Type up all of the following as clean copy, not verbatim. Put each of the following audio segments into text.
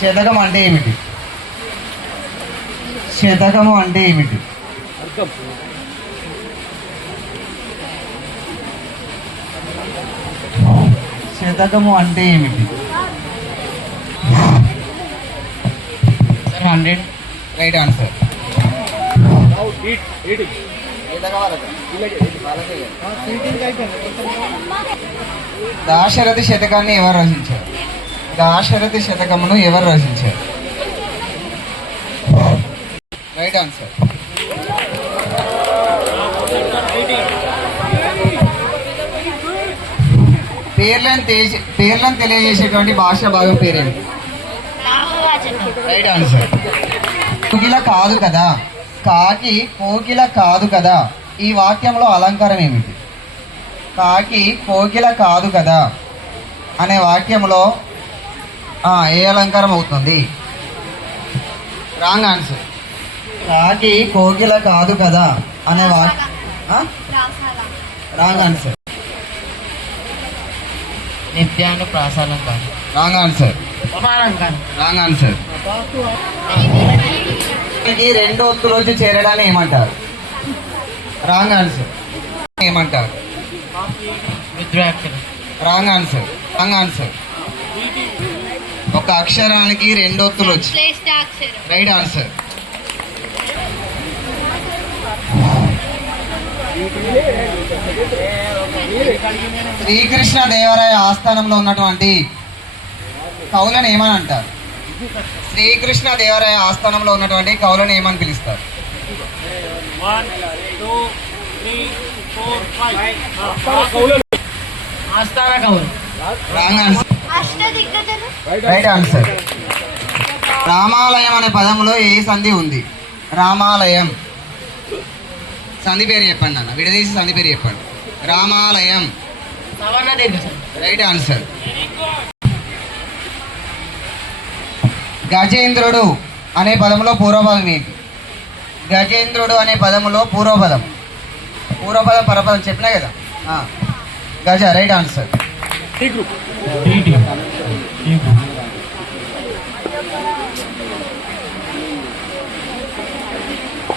శతకం అంటే ఏమిటి? శతకము అంటే ఏమిటి? శతకము అంటే ఏమిటి? 100 రైట్ ఆన్సర్. దాశరథి శతకాన్ని ఎవరు రచించారు? దాశరథి శతకమును ఎవరు రచించారు? Right answer. పేర్లను తెలియజేసేటువంటి భాషా భాగం పేరేంటి? Right answer. కోకిల కాదు కదా, కాకి కోకిల కాదు కదా, ఈ వాక్యంలో అలంకారం ఏమిటి? కాకి కోకిల కాదు కదా అనే వాక్యంలో ఏ అలంకారం అవుతుంది? Wrong answer. కాకి కోకిల కాదు కదా అనే వాక్యం రాంగ్ ఆన్సర్. నిత్యానుప్రాసాలంకారం. Wrong answer. Wrong answer. రెండు ఒత్తులు వచ్చి చేరడాన్ని ఏమంటారు? Wrong answer. ఏమంటారు? Wrong answer. Wrong answer. ఒక అక్షరానికి రెండు ఒత్తులు వచ్చి. Right answer. శ్రీకృష్ణ దేవరాయ ఆస్థానంలో ఉన్నటువంటి కవులను ఏమని అంటారు? శ్రీకృష్ణ దేవరాయ ఆస్థానంలో ఉన్నటువంటి కవులను ఏమని పిలుస్తారు? Wrong answer. Right answer. రామాలయం అనే పదంలో ఏ సంధి ఉంది? రామాలయం సంధి పేరు చెప్పండి అన్న, విడదీసి సంధి పేరు చెప్పండి. రామాలయం. Right answer. గజేంద్రుడు అనే పదంలో పూర్వపదం ఏంటి? గజేంద్రుడు అనే పదములో పూర్వపదం పరపదం చెప్పినా కదా. గజ. Right answer.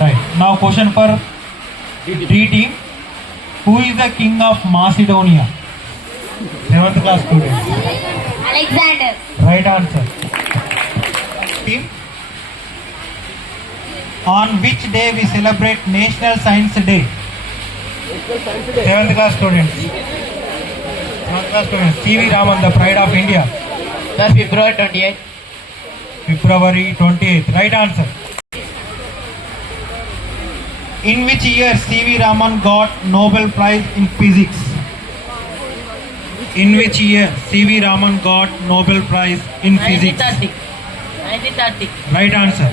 Right. Now question for D team. Who is the king of Macedonia? 7th class student. Alexander. Right answer. Team. On which day we celebrate National Science Day? 7th class students. 7th class students. C.V. Raman, the pride of India. That's February 28th. February 28th. Right answer. In which year C.V. Raman got Nobel Prize in Physics? In which year C.V. Raman got Nobel Prize in Physics? 1930. Right answer.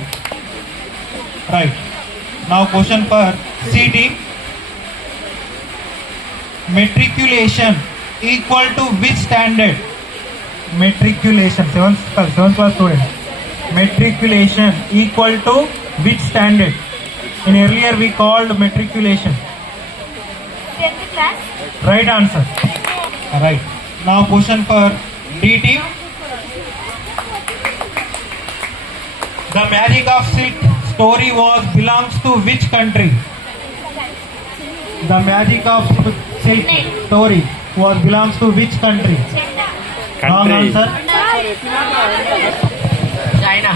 Right. Now question for C team. Matriculation equal to which standard? Matriculation. 7th class student. Matriculation equal to which standard? In earlier we called matriculation. 10th class. Right answer. Right. Now question for D team. The Magic of Silk story belongs to which country? The Magic of Silk story belongs to which country? Wrong answer. China.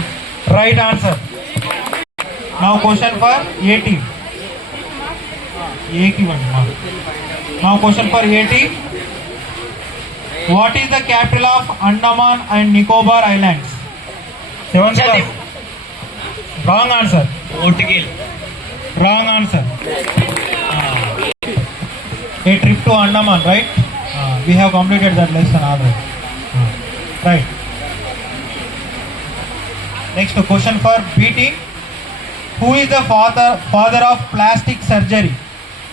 Right answer. Now question for A team. Now question for A team. What is the capital of Andaman and Nicobar Islands? 7th class. Wrong answer. Portugal. Wrong answer. A trip to Andaman, right? We have completed that lesson already. Right. Next question for B team. Who is the father of plastic surgery?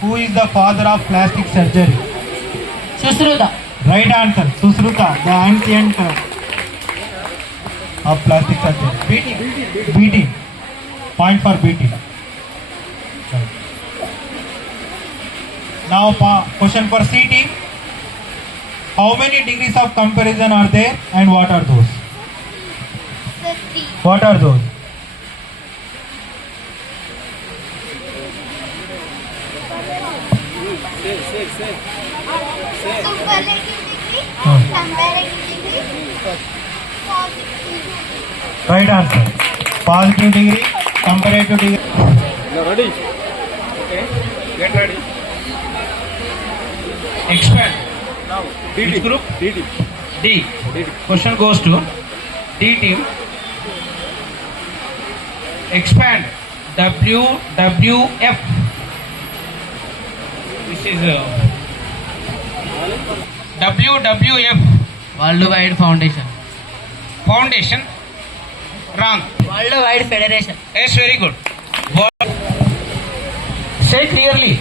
Who is the father of plastic surgery? Susruta. Right answer. Susruta, the ancient of plastic surgery. B team. Point for B team. Right. Now question for C team. How many degrees of comparison are there and what are those? Answer 3. What are those? Superlative degree, comparative degree, positive degree. Right answer. Positive degree, comparative degree. Ready? Okay. Get ready. Expand. Now. Which group? DD. D. Question goes to D team. Expand. WWF. This is WWF world wide foundation. Foundation. Wrong. World wide federation. Yes, very good. What? Say clearly.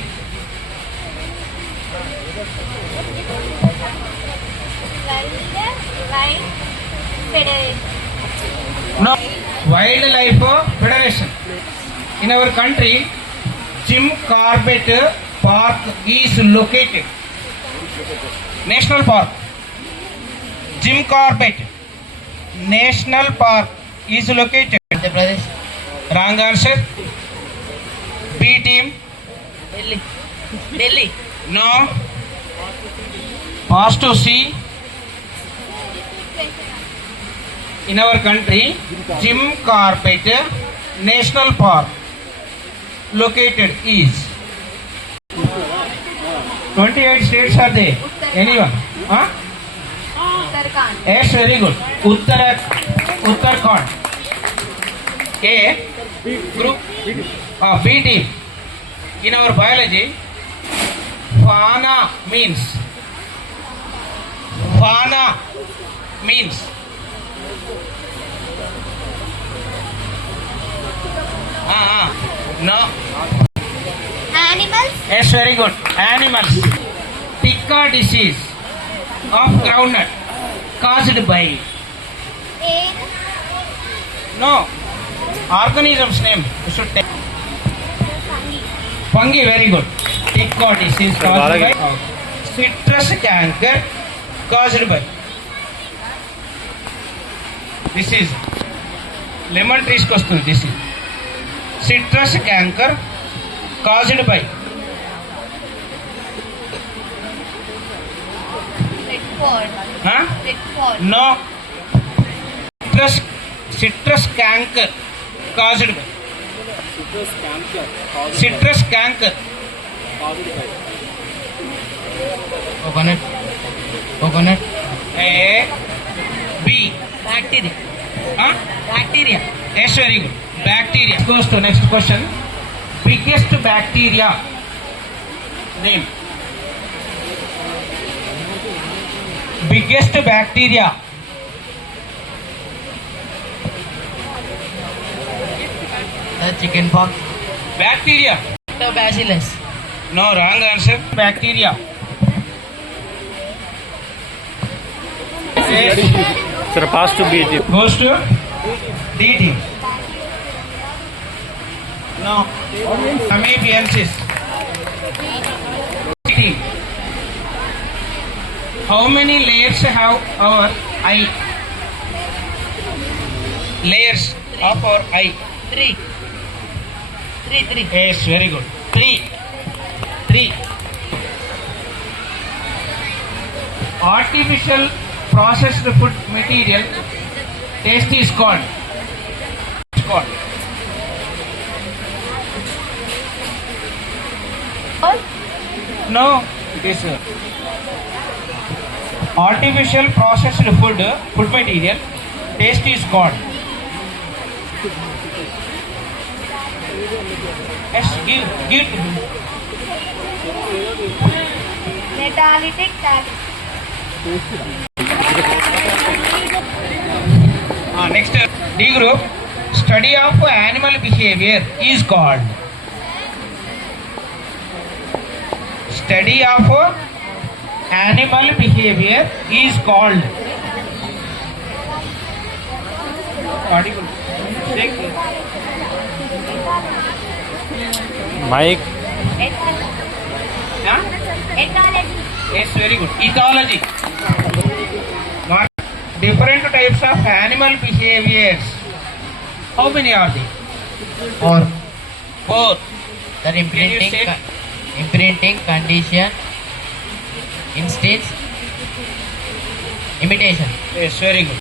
Worldwide Federation. No. Wildlife Federation. In our country, Jim Corbett Park is located. National Park. Jim Corbett National Park is located. Madhya Pradesh. Wrong answer. B team. Delhi. Delhi. No. Pass to C. In our country, Jim Corbett National Park located is 28 states are there. Anyone? Huh? Uttarakhand. Yes, very good. Uttarakhand. A group. B team. In our biology, fauna means no. Animals. Yes, very good. Animals. Tika disease of groundnut caused by Air. no organism's name. You should take Fungi. fungi. Very good. Tika disease caused by citrus canker caused by. This is lemon trees costume. This is citrus canker caused by. Redford. Huh? Redford. No. Citrus canker caused by. Citrus canker. Coconut. Coconut. A. B. Bacteria. Huh? Bacteria. Yes, very good. Bacteria. Goes to next question. Biggest bacteria name. Biggest bacteria. Chicken pox. Bacteria. Bacillus. No, wrong answer. Bacteria. Sir, pass to B team. Goes to D team. No. Amoebiensis. D team. How many layers have our eye? Layers of our eye. 3. 3. Yes, very good. 3. Artificial processed food material taste is called. It's called. No, it is artificial processed food material taste is called. Yes, give to me. Metallitic tag. Next, D group. Study of animal behavior is called. Study of animal behavior is called. Article. Mike. Huh? Ecology. Yes, very good. Ecology. Different types of animal behaviors How many are they? Four. Four. The imprinting, say? imprinting condition, instance, imitation. Yes, very good.